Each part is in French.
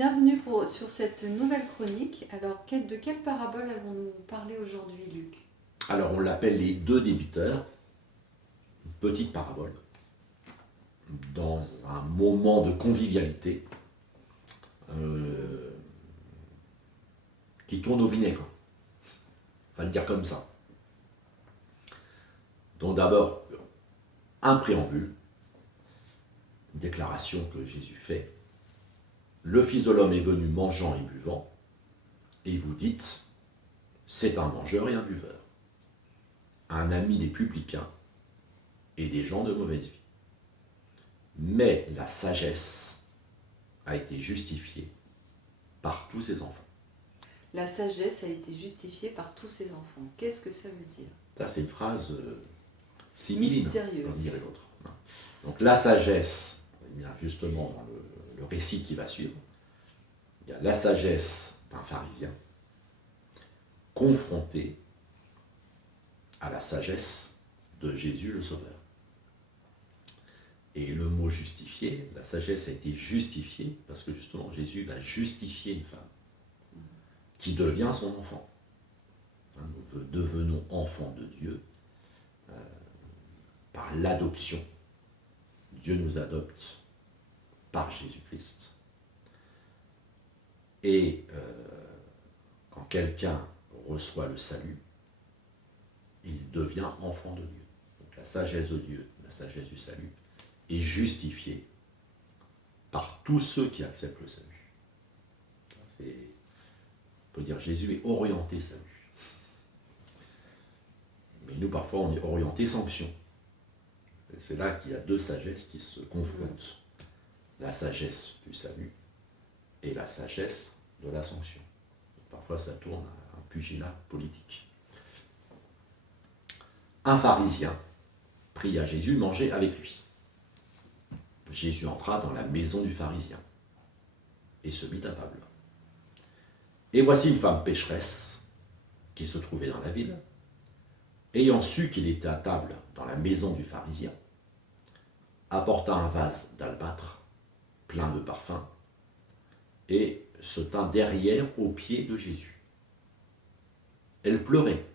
Bienvenue sur cette nouvelle chronique. Alors, de quelle parabole allons-nous parler aujourd'hui, Luc? Alors on l'appelle les deux débiteurs, une petite parabole, dans un moment de convivialité qui tourne au vinaigre. On va le dire comme ça. Donc d'abord, un préambule, une déclaration que Jésus fait. Le Fils de l'homme est venu mangeant et buvant, et vous dites, c'est un mangeur et un buveur, un ami des publicains et des gens de mauvaise vie. Mais la sagesse a été justifiée par tous ses enfants. La sagesse a été justifiée par tous ses enfants. Qu'est-ce que ça veut dire? Ça, c'est une phrase similine, mystérieuse. comme dirait l'autre. Donc la sagesse, eh bien, justement dans le récit qui va suivre, il y a la sagesse d'un pharisien confronté à la sagesse de Jésus le Sauveur. Et le mot justifié, la sagesse a été justifiée parce que justement Jésus va justifier une femme qui devient son enfant. Nous devenons enfants de Dieu par l'adoption. Dieu nous adopte par Jésus-Christ. Et quand quelqu'un reçoit le salut, il devient enfant de Dieu. Donc la sagesse de Dieu, la sagesse du salut, est justifiée par tous ceux qui acceptent le salut. On peut dire Jésus est orienté salut. Mais nous, parfois, on est orienté sanction. Et c'est là qu'il y a deux sagesses qui se confrontent. La sagesse du salut et la sagesse de la sanction. Et parfois, ça tourne à un pugilat politique. Un pharisien prie à Jésus de manger avec lui. Jésus entra dans la maison du pharisien et se mit à table. Et voici une femme pécheresse qui se trouvait dans la ville, ayant su qu'il était à table dans la maison du pharisien, apporta un vase d'albâtre plein de parfums et se tint derrière aux pieds de Jésus. Elle pleurait,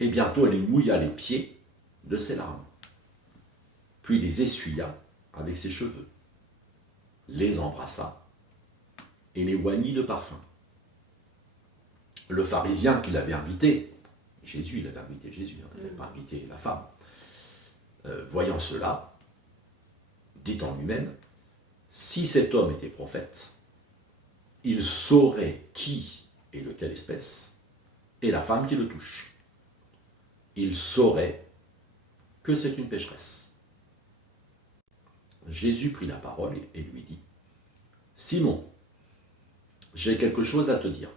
et bientôt elle lui mouilla les pieds de ses larmes, puis les essuya avec ses cheveux, les embrassa et les oignit de parfum. Le pharisien qui l'avait invité, Jésus, il avait invité Jésus, il n'avait pas invité la femme, voyant cela, dit en lui-même, si cet homme était prophète, il saurait qui est de quelle espèce est la femme qui le touche. Il saurait que c'est une pécheresse. Jésus prit la parole et lui dit, Simon, j'ai quelque chose à te dire.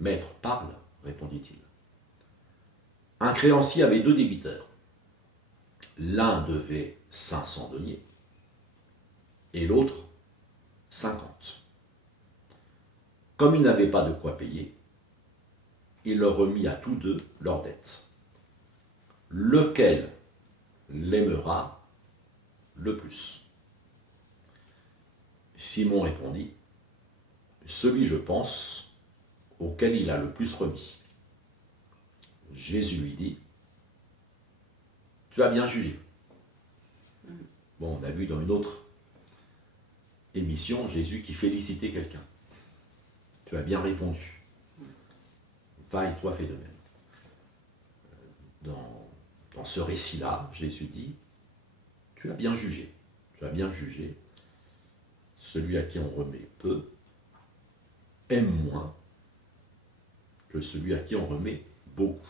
Maître, parle, répondit-il. Un créancier avait deux débiteurs. L'un devait 500 deniers et l'autre 50. Comme il n'avait pas de quoi payer, il leur remit à tous deux leurs dettes. Lequel l'aimera le plus? Simon répondit, celui, je pense, auquel il a le plus remis. Jésus lui dit, tu as bien jugé. Bon, on a vu dans une autre émission Jésus qui félicitait quelqu'un. Tu as bien répondu. Va et toi fais de même. Dans ce récit-là, Jésus dit, tu as bien jugé. Tu as bien jugé. Celui à qui on remet peu aime moins que celui à qui on remet beaucoup.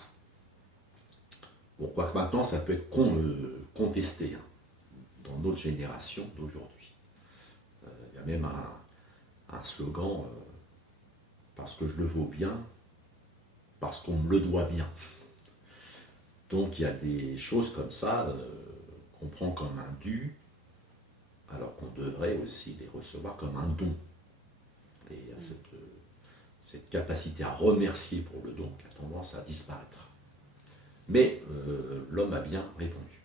Bon, quoique maintenant, ça peut être contesté dans notre génération d'aujourd'hui. Il y a même un slogan, parce que je le vaux bien, parce qu'on me le doit bien. Donc il y a des choses comme ça qu'on prend comme un dû, alors qu'on devrait aussi les recevoir comme un don. Et il y a cette capacité à remercier pour le don qui a tendance à disparaître. Mais l'homme a bien répondu.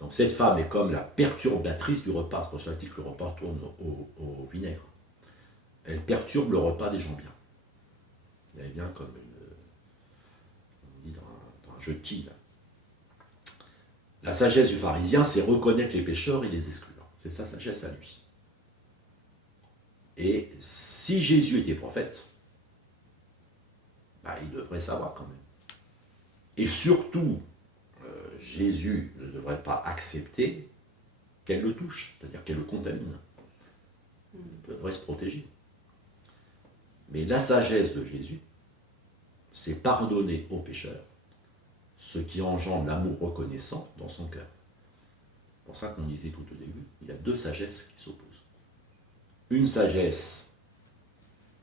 Donc cette femme est comme la perturbatrice du repas. C'est pour ça que le repas tourne au vinaigre. Elle perturbe le repas des gens bien. Elle est bien comme on dit dans un jeu de quilles. La sagesse du pharisien, c'est reconnaître les pécheurs et les exclure. C'est sa sagesse à lui. Et si Jésus était prophète, il devrait savoir quand même. Et surtout, Jésus ne devrait pas accepter qu'elle le touche, c'est-à-dire qu'elle le contamine. Il devrait se protéger. Mais la sagesse de Jésus, c'est pardonner aux pécheurs ce qui engendre l'amour reconnaissant dans son cœur. C'est pour ça qu'on disait tout au début, il y a deux sagesses qui s'opposent. Une sagesse,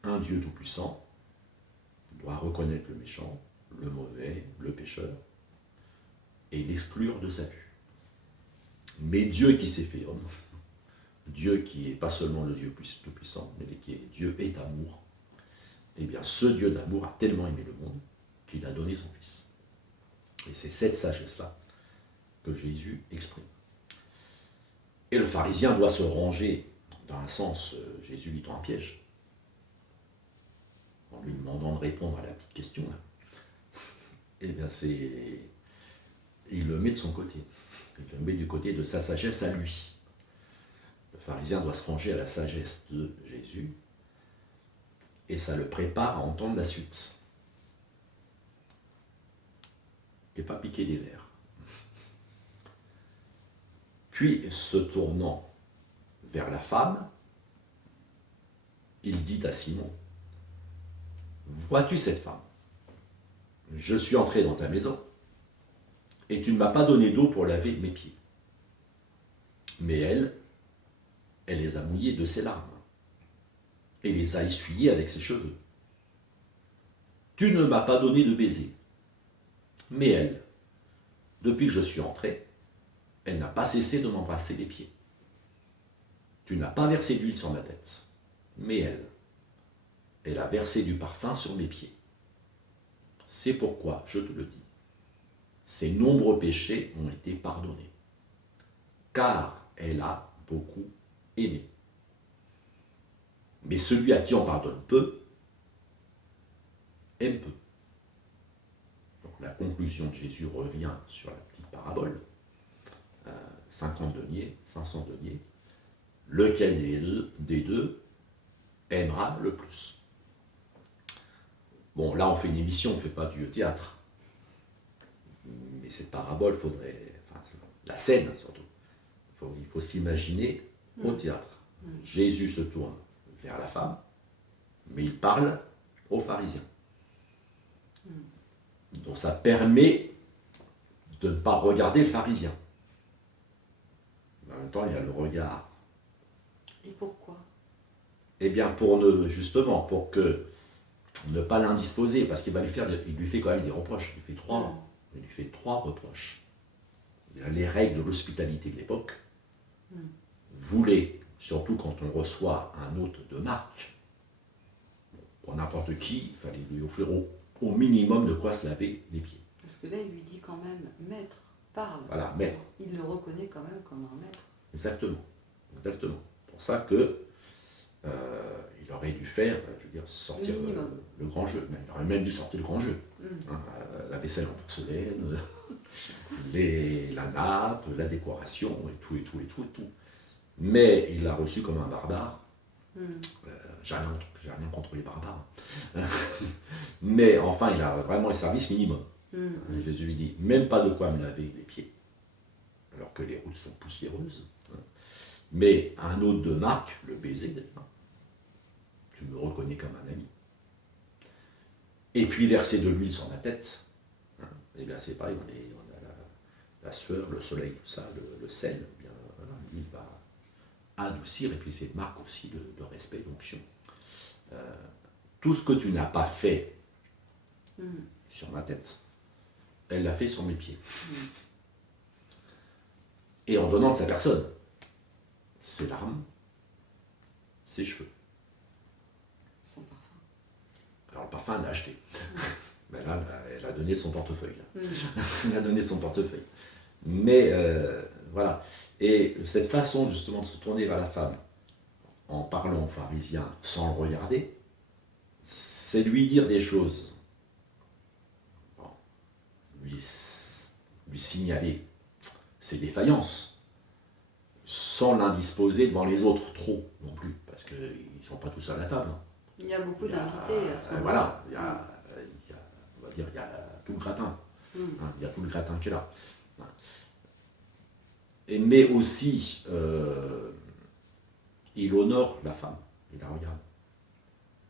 un Dieu tout-puissant, doit reconnaître le méchant, le mauvais, le pécheur, et l'exclure de sa vue. Mais Dieu qui s'est fait homme, Dieu qui n'est pas seulement le Dieu tout-puissant, mais qui est Dieu est amour, eh bien ce Dieu d'amour a tellement aimé le monde qu'il a donné son Fils. Et c'est cette sagesse-là que Jésus exprime. Et le pharisien doit se ranger, dans un sens, Jésus lui tend un piège, en lui demandant de répondre à la petite question. Là. Eh bien il le met de son côté. Il le met du côté de sa sagesse à lui. Le pharisien doit se ranger à la sagesse de Jésus, et ça le prépare à entendre la suite. Et pas piquer des vers. Puis, se tournant vers la femme, il dit à Simon, « Vois-tu cette femme? Je suis entré dans ta maison, et tu ne m'as pas donné d'eau pour laver mes pieds. Mais elle les a mouillés de ses larmes, et les a essuyés avec ses cheveux. Tu ne m'as pas donné de baiser. Mais elle, depuis que je suis entré, elle n'a pas cessé de m'embrasser les pieds. Tu n'as pas versé d'huile sur ma tête. Mais elle a versé du parfum sur mes pieds. C'est pourquoi, je te le dis, ses nombreux péchés ont été pardonnés, car elle a beaucoup aimé. Mais celui à qui on pardonne peu, aime peu. » Donc la conclusion de Jésus revient sur la petite parabole. 50 deniers, 500 deniers. Lequel des deux aimera le plus? Bon, là on fait une émission, on ne fait pas du théâtre. Mais cette parabole, la scène surtout, il faut s'imaginer au théâtre. Jésus se tourne vers la femme, mais il parle aux pharisiens. Donc ça permet de ne pas regarder le pharisien. En même temps, il y a le regard. Et pourquoi? Eh bien, pour que ne pas l'indisposer, parce qu'il lui fait quand même des reproches. Il lui fait trois reproches. Il y a les règles de l'hospitalité de l'époque. Voulait, surtout quand on reçoit un hôte de marque, pour n'importe qui, il fallait lui offrir au minimum de quoi se laver les pieds. Parce que là, il lui dit quand même, maître, parle. Voilà, maître. Il le reconnaît quand même comme un maître. Exactement. C'est pour ça que il aurait dû faire, sortir le grand jeu. Mais il aurait même dû sortir le grand jeu. La vaisselle en porcelaine, la nappe, la décoration, et tout. Mais il l'a reçu comme un barbare. J'ai rien contre les barbares. Mais enfin, il a vraiment le service minimum. Jésus lui dit, même pas de quoi me laver les pieds, alors que les routes sont poussiéreuses. Mais un hôte de marque, le baiser, tu me reconnais comme un ami. Et puis verser de l'huile sur ma tête, et bien c'est pareil, on a la sueur, le soleil, tout ça, le sel, bien, voilà, l'huile va adoucir, et puis c'est une marque aussi de respect, d'onction. Tout ce que tu n'as pas fait sur ma tête, elle l'a fait sur mes pieds. Et en donnant de sa personne, ses larmes, ses cheveux. Son parfum. Alors le parfum, elle l'a acheté. Mais là, elle a donné son portefeuille. Elle a donné son portefeuille. Mais voilà. Et cette façon justement de se tourner vers la femme en parlant au pharisien sans le regarder, c'est lui dire des choses, bon, lui signaler ses défaillances, sans l'indisposer devant les autres trop non plus, parce qu'ils ne sont pas tous à la table. Il y a beaucoup d'invités à ce moment-là. Voilà, on va dire, il y a tout le gratin. Il y a tout le gratin qui est là. Mais aussi, il honore la femme, il la regarde.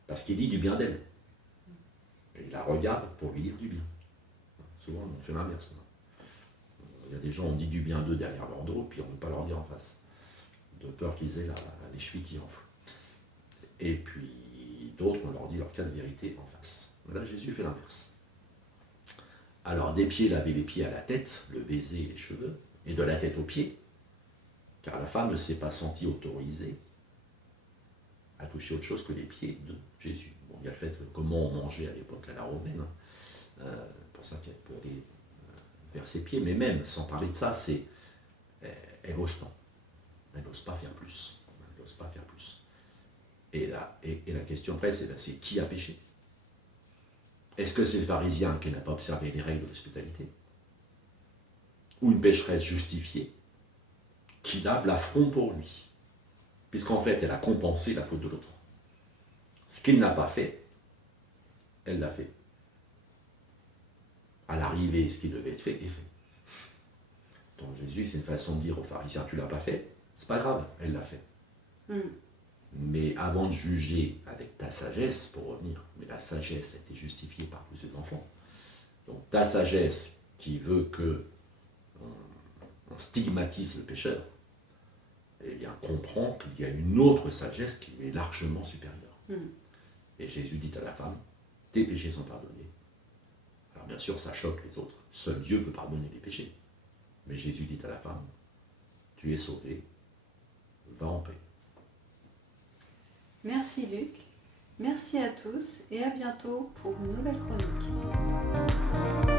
Parce qu'il dit du bien d'elle. Et il la regarde pour lui dire du bien. Souvent, on fait l'inverse. Il y a des gens, on dit du bien d'eux derrière leur dos, puis on ne veut pas leur dire en face. De peur qu'ils aient les chevilles qui enflent. Et puis, d'autres, on leur dit leur cas de vérité en face. Là, Jésus fait l'inverse. Alors, des pieds, laver les pieds à la tête, le baiser et les cheveux, et de la tête aux pieds, car la femme ne s'est pas sentie autorisée à toucher autre chose que les pieds de Jésus. Bon, il y a le fait que comment on mangeait à l'époque à la romaine, pour ça qu'il y a pour aller vers ses pieds, mais même sans parler de ça, c'est elle n'ose pas. Elle n'ose pas faire plus. Elle n'ose pas faire plus. Et la question après, c'est qui a péché? Est-ce que c'est le pharisien qui n'a pas observé les règles de l'hospitalité? Ou une pécheresse justifiée qui lave l'affront pour lui? Puisqu'en fait, elle a compensé la faute de l'autre. Ce qu'il n'a pas fait, elle l'a fait. À l'arrivée, ce qui devait être fait est fait. Donc Jésus, c'est une façon de dire aux pharisiens, tu ne l'as pas fait, c'est pas grave, elle l'a fait. Mais avant de juger avec ta sagesse, pour revenir, mais la sagesse a été justifiée par tous ses enfants. Donc ta sagesse qui veut que on stigmatise le pécheur, eh bien comprend qu'il y a une autre sagesse qui lui est largement supérieure. Et Jésus dit à la femme, tes péchés sont pardonnés. Alors bien sûr, ça choque les autres. Seul Dieu peut pardonner les péchés. Mais Jésus dit à la femme, tu es sauvée, va en paix. Merci Luc, merci à tous et à bientôt pour une nouvelle chronique.